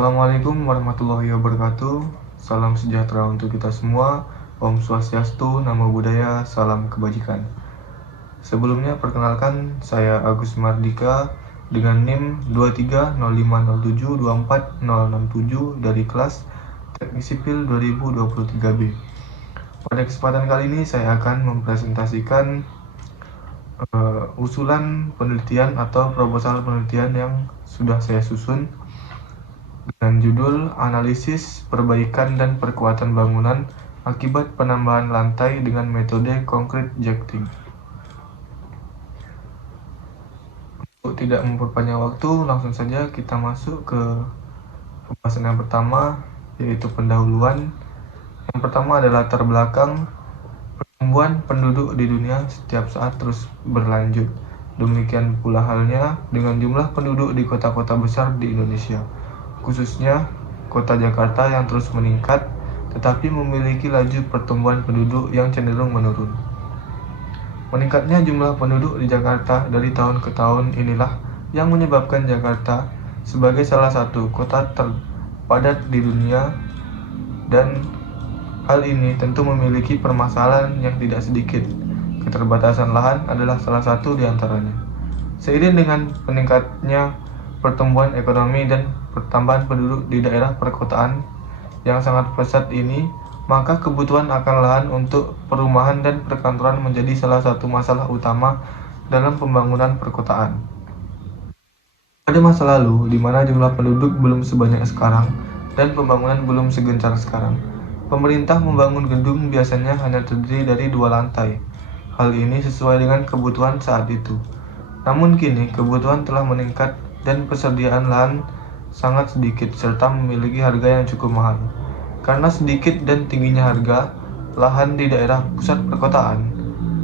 Assalamualaikum warahmatullahi wabarakatuh. Salam sejahtera untuk kita semua. Om Swastiastu, Namo Buddhaya, salam kebajikan. Sebelumnya perkenalkan, saya Agus Mardika dengan NIM 230507240067 dari kelas Teknik Sipil 2023B. Pada kesempatan kali ini saya akan mempresentasikan usulan penelitian atau proposal penelitian yang sudah saya susun dengan judul Analisis Perbaikan dan Perkuatan Bangunan Akibat Penambahan Lantai dengan Metode Concrete Jacking. Untuk tidak memperpanjang waktu, langsung saja kita masuk ke pembahasan yang pertama, yaitu pendahuluan. Yang pertama adalah latar belakang. Pertumbuhan penduduk di dunia setiap saat terus berlanjut. Demikian pula halnya dengan jumlah penduduk di kota-kota besar di Indonesia, khususnya kota Jakarta yang terus meningkat, tetapi memiliki laju pertumbuhan penduduk yang cenderung menurun. Meningkatnya jumlah penduduk di Jakarta dari tahun ke tahun inilah yang menyebabkan Jakarta sebagai salah satu kota terpadat di dunia, dan hal ini tentu memiliki permasalahan yang tidak sedikit. Keterbatasan lahan adalah salah satu di antaranya. Seiring dengan meningkatnya pertumbuhan ekonomi dan pertambahan penduduk di daerah perkotaan yang sangat pesat ini, maka kebutuhan akan lahan untuk perumahan dan perkantoran menjadi salah satu masalah utama dalam pembangunan perkotaan. Pada masa lalu, di mana jumlah penduduk belum sebanyak sekarang dan pembangunan belum segencar sekarang, pemerintah membangun gedung biasanya hanya terdiri dari 2 lantai. Hal ini sesuai dengan kebutuhan saat itu. Namun kini kebutuhan telah meningkat dan persediaan lahan sangat sedikit serta memiliki harga yang cukup mahal. Karena sedikit dan tingginya harga lahan di daerah pusat perkotaan,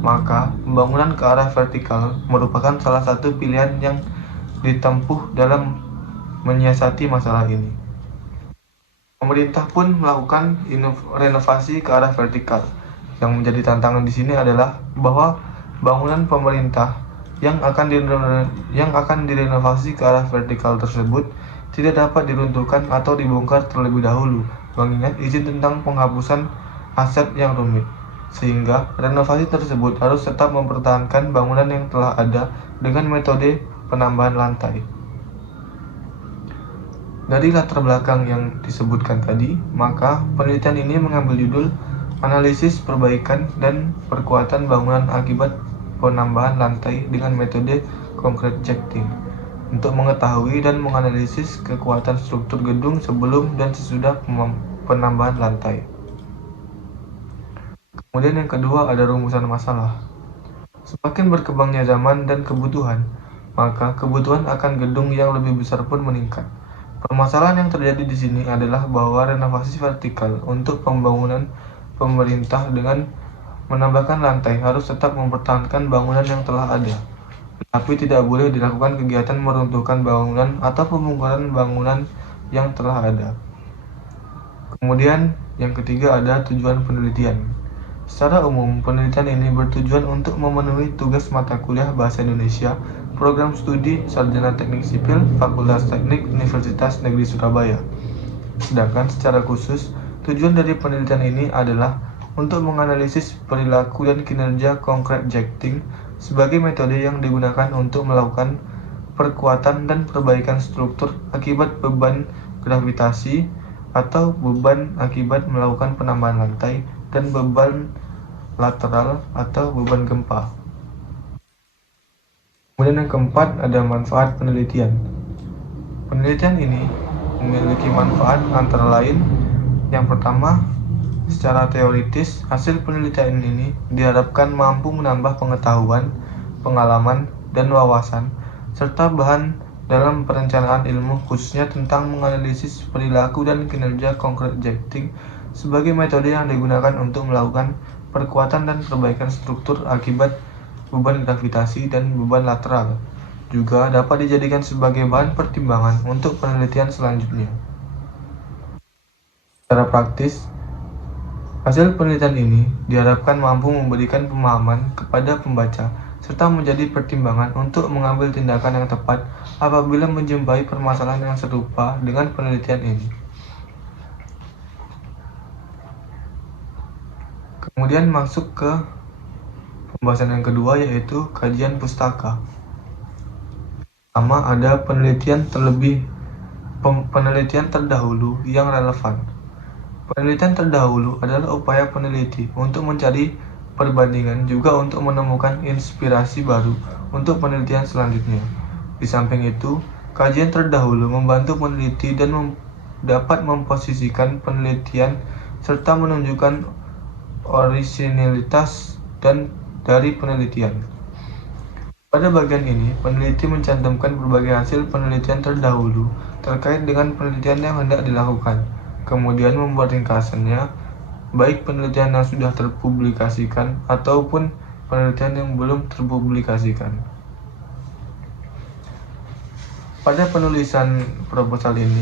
maka pembangunan ke arah vertikal merupakan salah satu pilihan yang ditempuh dalam menyiasati masalah ini. Pemerintah pun melakukan renovasi ke arah vertikal. Yang menjadi tantangan di sini adalah bahwa bangunan pemerintah yang akan direnovasi ke arah vertikal tersebut tidak dapat diruntuhkan atau dibongkar terlebih dahulu, mengingat izin tentang penghapusan aset yang rumit, sehingga renovasi tersebut harus tetap mempertahankan bangunan yang telah ada dengan metode penambahan lantai. Dari latar belakang yang disebutkan tadi, maka penelitian ini mengambil judul Analisis Perbaikan dan Perkuatan Bangunan Akibat Penambahan Lantai dengan Metode Concrete Jacking, untuk mengetahui dan menganalisis kekuatan struktur gedung sebelum dan sesudah penambahan lantai. Kemudian yang kedua ada rumusan masalah. Semakin berkembangnya zaman dan kebutuhan, maka kebutuhan akan gedung yang lebih besar pun meningkat. Permasalahan yang terjadi di sini adalah bahwa renovasi vertikal untuk pembangunan pemerintah dengan menambahkan lantai harus tetap mempertahankan bangunan yang telah ada, tetapi tidak boleh dilakukan kegiatan meruntuhkan bangunan atau pembongkaran bangunan yang telah ada. Kemudian yang ketiga ada tujuan penelitian. Secara umum, penelitian ini bertujuan untuk memenuhi tugas mata kuliah Bahasa Indonesia Program Studi Sarjana Teknik Sipil Fakultas Teknik Universitas Negeri Surabaya. Sedangkan secara khusus, tujuan dari penelitian ini adalah untuk menganalisis perilaku dan kinerja concrete jacking sebagai metode yang digunakan untuk melakukan perkuatan dan perbaikan struktur akibat beban gravitasi atau beban akibat melakukan penambahan lantai dan beban lateral atau beban gempa. Kemudian yang keempat ada manfaat penelitian. Penelitian ini memiliki manfaat antara lain: yang pertama, secara teoritis, hasil penelitian ini diharapkan mampu menambah pengetahuan, pengalaman, dan wawasan, serta bahan dalam perencanaan ilmu khususnya tentang menganalisis perilaku dan kinerja concrete jacking sebagai metode yang digunakan untuk melakukan perkuatan dan perbaikan struktur akibat beban gravitasi dan beban lateral. Juga dapat dijadikan sebagai bahan pertimbangan untuk penelitian selanjutnya. Secara praktis, hasil penelitian ini diharapkan mampu memberikan pemahaman kepada pembaca serta menjadi pertimbangan untuk mengambil tindakan yang tepat apabila menjumpai permasalahan yang serupa dengan penelitian ini. Kemudian masuk ke pembahasan yang kedua, yaitu kajian pustaka. Pertama, ada penelitian terdahulu yang relevan. Penelitian terdahulu adalah upaya peneliti untuk mencari perbandingan, juga untuk menemukan inspirasi baru untuk penelitian selanjutnya. Di samping itu, kajian terdahulu membantu peneliti dan dapat memposisikan penelitian serta menunjukkan orisinilitas dari penelitian. Pada bagian ini, peneliti mencantumkan berbagai hasil penelitian terdahulu terkait dengan penelitian yang hendak dilakukan, kemudian membuat ringkasannya, baik penelitian yang sudah terpublikasikan ataupun penelitian yang belum terpublikasikan. Pada penulisan proposal ini,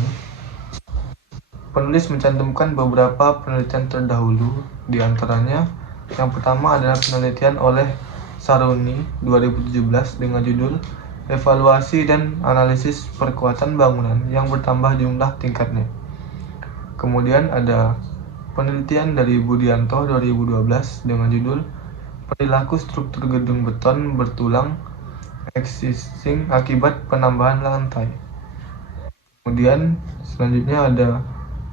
penulis mencantumkan beberapa penelitian terdahulu, di antaranya yang pertama adalah penelitian oleh Saruni 2017 dengan judul Evaluasi dan Analisis Perkuatan Bangunan yang Bertambah Jumlah Tingkatnya. Kemudian ada penelitian dari Budianto 2012 dengan judul Perilaku Struktur Gedung Beton Bertulang Existing Akibat Penambahan Lantai. Kemudian selanjutnya ada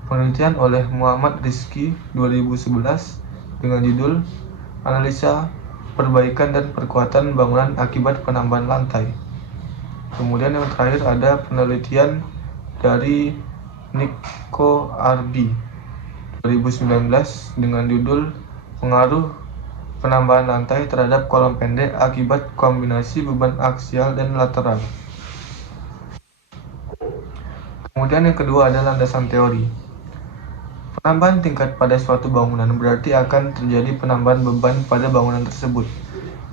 penelitian oleh Muhammad Rizky 2011 dengan judul Analisa Perbaikan dan Perkuatan Bangunan Akibat Penambahan Lantai. Kemudian yang terakhir ada penelitian dari Nico Arbi 2019 dengan judul Pengaruh Penambahan Lantai terhadap kolom pendek akibat kombinasi beban aksial dan lateral. Kemudian yang kedua adalah landasan teori. Penambahan tingkat pada suatu bangunan berarti akan terjadi penambahan beban pada bangunan tersebut.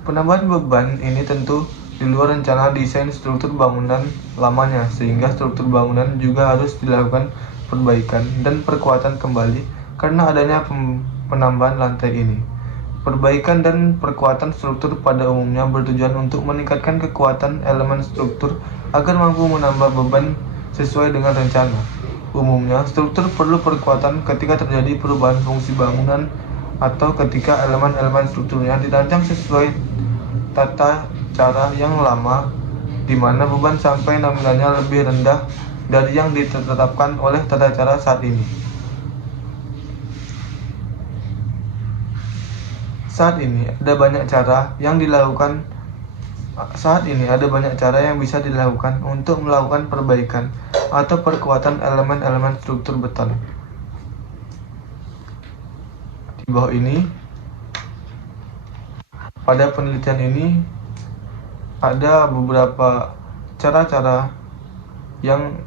Penambahan beban ini tentu di luar rencana desain struktur bangunan lamanya, sehingga struktur bangunan juga harus dilakukan perbaikan dan perkuatan kembali karena adanya penambahan lantai ini. Perbaikan dan perkuatan struktur pada umumnya bertujuan untuk meningkatkan kekuatan elemen struktur agar mampu menambah beban sesuai dengan rencana. Umumnya, struktur perlu perkuatan ketika terjadi perubahan fungsi bangunan atau ketika elemen-elemen strukturnya dirancang sesuai tata cara yang lama, di mana beban sampai nominalnya lebih rendah dari yang ditetapkan oleh tata cara saat ini. Saat ini ada banyak cara yang bisa dilakukan untuk melakukan perbaikan atau perkuatan elemen-elemen struktur beton. Di bawah ini, pada penelitian ini ada beberapa cara-cara yang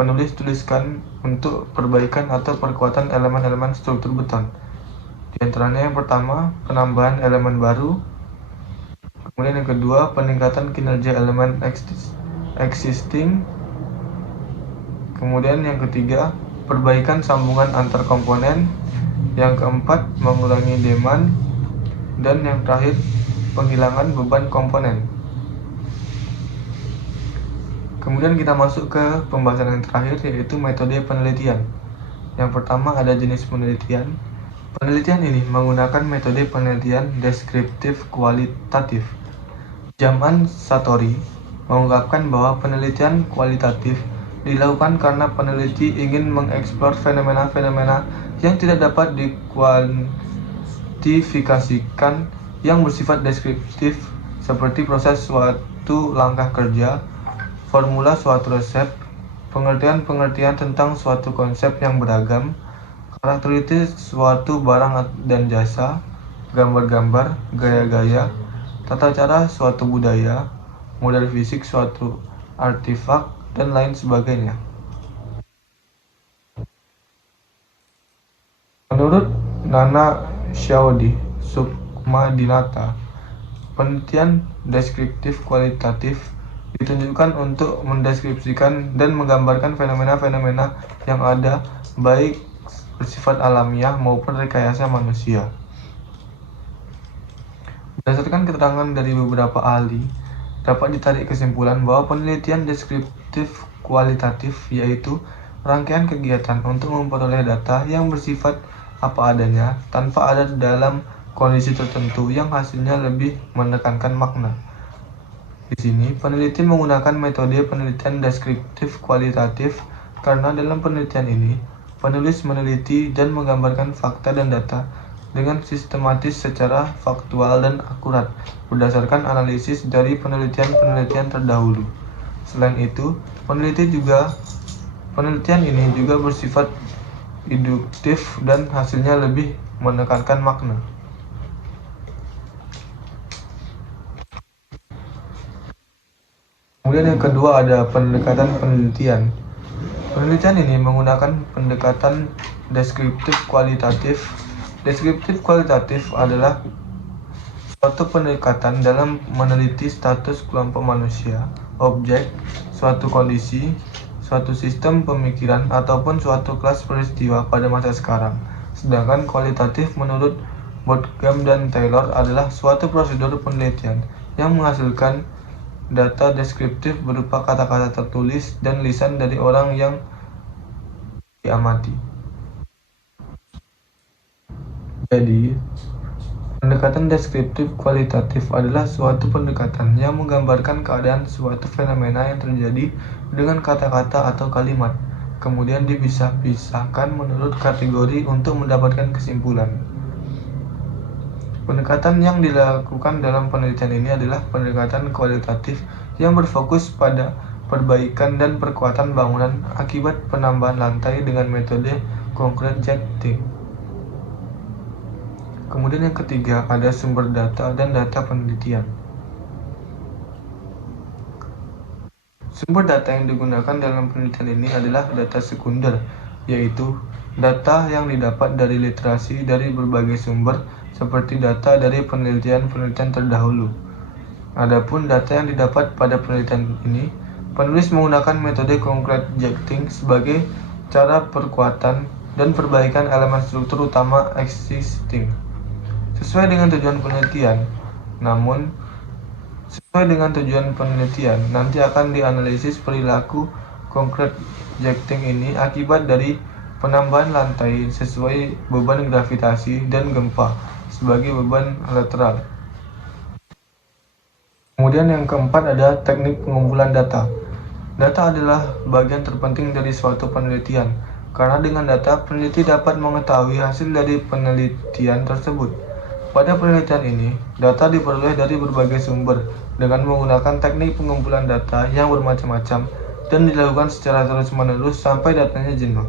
penulis tuliskan untuk perbaikan atau perkuatan elemen-elemen struktur beton. Di antaranya yang pertama, penambahan elemen baru. Kemudian yang kedua, peningkatan kinerja elemen existing. Kemudian yang ketiga, perbaikan sambungan antar komponen. Yang keempat, mengurangi demand. Dan yang terakhir, penghilangan beban komponen. Kemudian kita masuk ke pembahasan yang terakhir, yaitu metode penelitian. Yang pertama ada jenis penelitian. Penelitian ini menggunakan metode penelitian deskriptif kualitatif. Zaman Satori mengungkapkan bahwa penelitian kualitatif dilakukan karena peneliti ingin mengeksplor fenomena-fenomena yang tidak dapat dikuantifikasikan yang bersifat deskriptif, seperti proses suatu langkah kerja, formula suatu resep, pengertian-pengertian tentang suatu konsep yang beragam, karakteristik suatu barang dan jasa, gambar-gambar, gaya-gaya, tata cara suatu budaya, model fisik suatu artefak, dan lain sebagainya. Menurut Nana Xiaodi Sukmadinata, penelitian deskriptif kualitatif ditunjukkan untuk mendeskripsikan dan menggambarkan fenomena-fenomena yang ada, baik bersifat alamiah maupun rekayasa manusia. Berdasarkan keterangan dari beberapa ahli, dapat ditarik kesimpulan bahwa penelitian deskriptif kualitatif yaitu rangkaian kegiatan untuk memperoleh data yang bersifat apa adanya tanpa ada dalam kondisi tertentu yang hasilnya lebih menekankan makna. Di sini, peneliti menggunakan metode penelitian deskriptif kualitatif karena dalam penelitian ini, penulis meneliti dan menggambarkan fakta dan data dengan sistematis secara faktual dan akurat berdasarkan analisis dari penelitian-penelitian terdahulu. Selain itu, penelitian ini juga bersifat induktif dan hasilnya lebih menekankan makna. Kemudian yang kedua ada pendekatan penelitian. Penelitian ini menggunakan pendekatan deskriptif kualitatif. Deskriptif kualitatif adalah suatu pendekatan dalam meneliti status kelompok manusia, objek, suatu kondisi, suatu sistem pemikiran, ataupun suatu kelas peristiwa pada masa sekarang. Sedangkan kualitatif menurut Botgam dan Taylor adalah suatu prosedur penelitian yang menghasilkan data deskriptif berupa kata-kata tertulis dan lisan dari orang yang diamati. Jadi, pendekatan deskriptif kualitatif adalah suatu pendekatan yang menggambarkan keadaan suatu fenomena yang terjadi dengan kata-kata atau kalimat, kemudian dipisah-pisahkan menurut kategori untuk mendapatkan kesimpulan. Pendekatan yang dilakukan dalam penelitian ini adalah pendekatan kualitatif yang berfokus pada perbaikan dan perkuatan bangunan akibat penambahan lantai dengan metode concrete jacking. Kemudian yang ketiga ada sumber data dan data penelitian. Sumber data yang digunakan dalam penelitian ini adalah data sekunder, yaitu data yang didapat dari literasi dari berbagai sumber seperti data dari penelitian-penelitian terdahulu. Adapun data yang didapat pada penelitian ini, penulis menggunakan metode concrete jacking sebagai cara perkuatan dan perbaikan elemen struktur utama existing. Sesuai dengan tujuan penelitian, nanti akan dianalisis perilaku concrete jacking ini akibat dari penambahan lantai sesuai beban gravitasi dan gempa sebagai beban lateral. Kemudian yang keempat ada teknik pengumpulan data. Data adalah bagian terpenting dari suatu penelitian, karena dengan data peneliti dapat mengetahui hasil dari penelitian tersebut. Pada penelitian ini, data diperoleh dari berbagai sumber dengan menggunakan teknik pengumpulan data yang bermacam-macam dan dilakukan secara terus-menerus sampai datanya jenuh.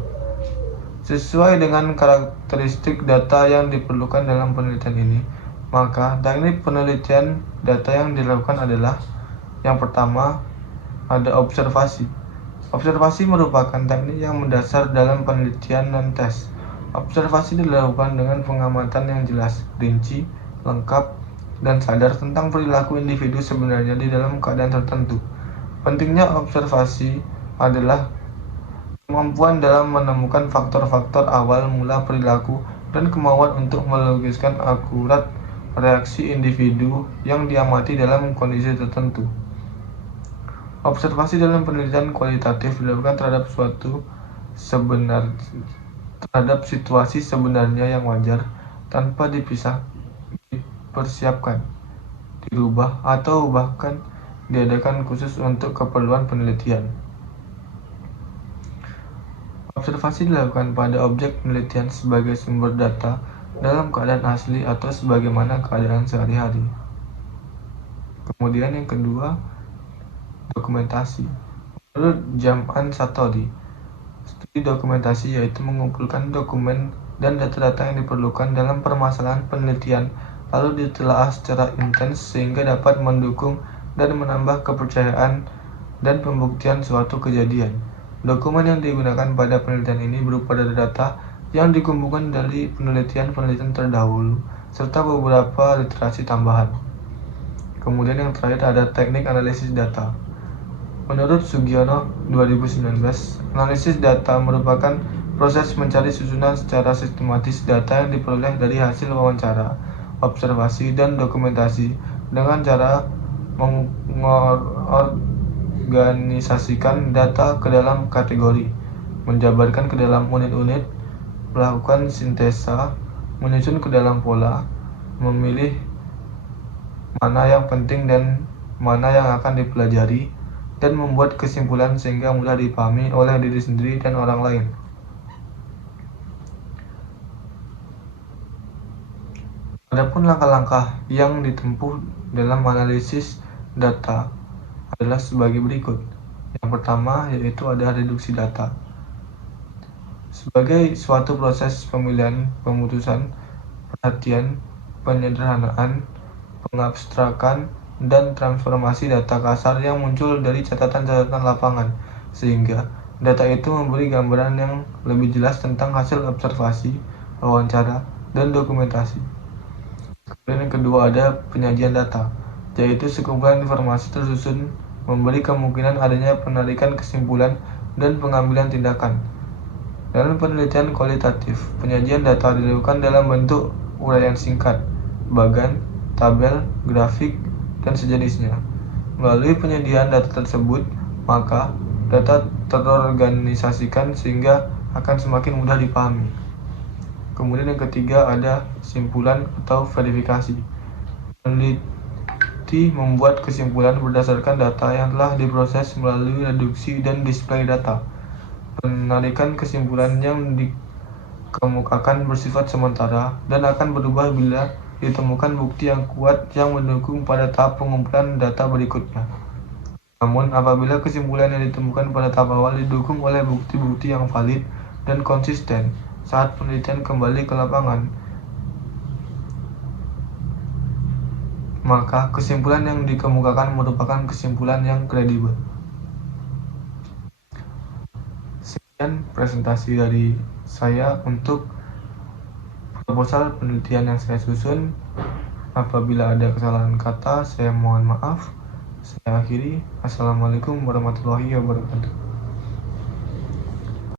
Sesuai dengan karakteristik data yang diperlukan dalam penelitian ini, maka teknik penelitian data yang dilakukan adalah yang pertama, ada observasi. Observasi merupakan teknik yang mendasar dalam penelitian dan tes. Observasi dilakukan dengan pengamatan yang jelas, rinci, lengkap, dan sadar tentang perilaku individu sebenarnya di dalam keadaan tertentu. Pentingnya observasi adalah kemampuan dalam menemukan faktor-faktor awal mula perilaku dan kemauan untuk melogiskan akurat reaksi individu yang diamati dalam kondisi tertentu. Observasi dalam penelitian kualitatif dilakukan terhadap situasi sebenarnya yang wajar tanpa dipersiapkan, dirubah, atau bahkan diadakan khusus untuk keperluan penelitian. Observasi dilakukan pada objek penelitian sebagai sumber data dalam keadaan asli atau sebagaimana keadaan sehari-hari. Kemudian yang kedua, dokumentasi. Menurut Jam'an Satori, studi dokumentasi yaitu mengumpulkan dokumen dan data-data yang diperlukan dalam permasalahan penelitian lalu ditelaah secara intens sehingga dapat mendukung dan menambah kepercayaan dan pembuktian suatu kejadian. Dokumen yang digunakan pada penelitian ini berupa data yang dikumpulkan dari penelitian-penelitian terdahulu serta beberapa literasi tambahan. Kemudian yang terakhir ada teknik analisis data. Menurut Sugiono 2019, analisis data merupakan proses mencari susunan secara sistematis data yang diperoleh dari hasil wawancara observasi, dan dokumentasi dengan cara mengorganisasikan data ke dalam kategori, menjabarkan ke dalam unit-unit, melakukan sintesa, menyusun ke dalam pola, memilih mana yang penting dan mana yang akan dipelajari, dan membuat kesimpulan sehingga mudah dipahami oleh diri sendiri dan orang lain. Adapun langkah-langkah yang ditempuh dalam analisis data adalah sebagai berikut. Yang pertama yaitu ada reduksi data. Sebagai suatu proses pemilihan, pemutusan, perhatian, penyederhanaan, pengabstrakan, dan transformasi data kasar yang muncul dari catatan-catatan lapangan, sehingga data itu memberi gambaran yang lebih jelas tentang hasil observasi, wawancara, dan dokumentasi. Kemudian yang kedua ada penyajian data, yaitu sekumpulan informasi tersusun memberi kemungkinan adanya penarikan kesimpulan dan pengambilan tindakan. Dalam penelitian kualitatif, penyajian data dilakukan dalam bentuk uraian singkat, bagan, tabel, grafik, dan sejenisnya. Melalui penyediaan data tersebut, maka data terorganisasikan sehingga akan semakin mudah dipahami. Kemudian yang ketiga ada simpulan atau verifikasi. Peneliti membuat kesimpulan berdasarkan data yang telah diproses melalui reduksi dan display data. Penarikan kesimpulan yang dikemukakan bersifat sementara dan akan berubah bila ditemukan bukti yang kuat yang mendukung pada tahap pengumpulan data berikutnya. Namun, apabila kesimpulan yang ditemukan pada tahap awal didukung oleh bukti-bukti yang valid dan konsisten saat penelitian kembali ke lapangan, maka kesimpulan yang dikemukakan merupakan kesimpulan yang kredibel. Sekian presentasi dari saya untuk proposal penelitian yang saya susun. Apabila ada kesalahan kata, saya mohon maaf. Saya akhiri. Assalamualaikum warahmatullahi wabarakatuh.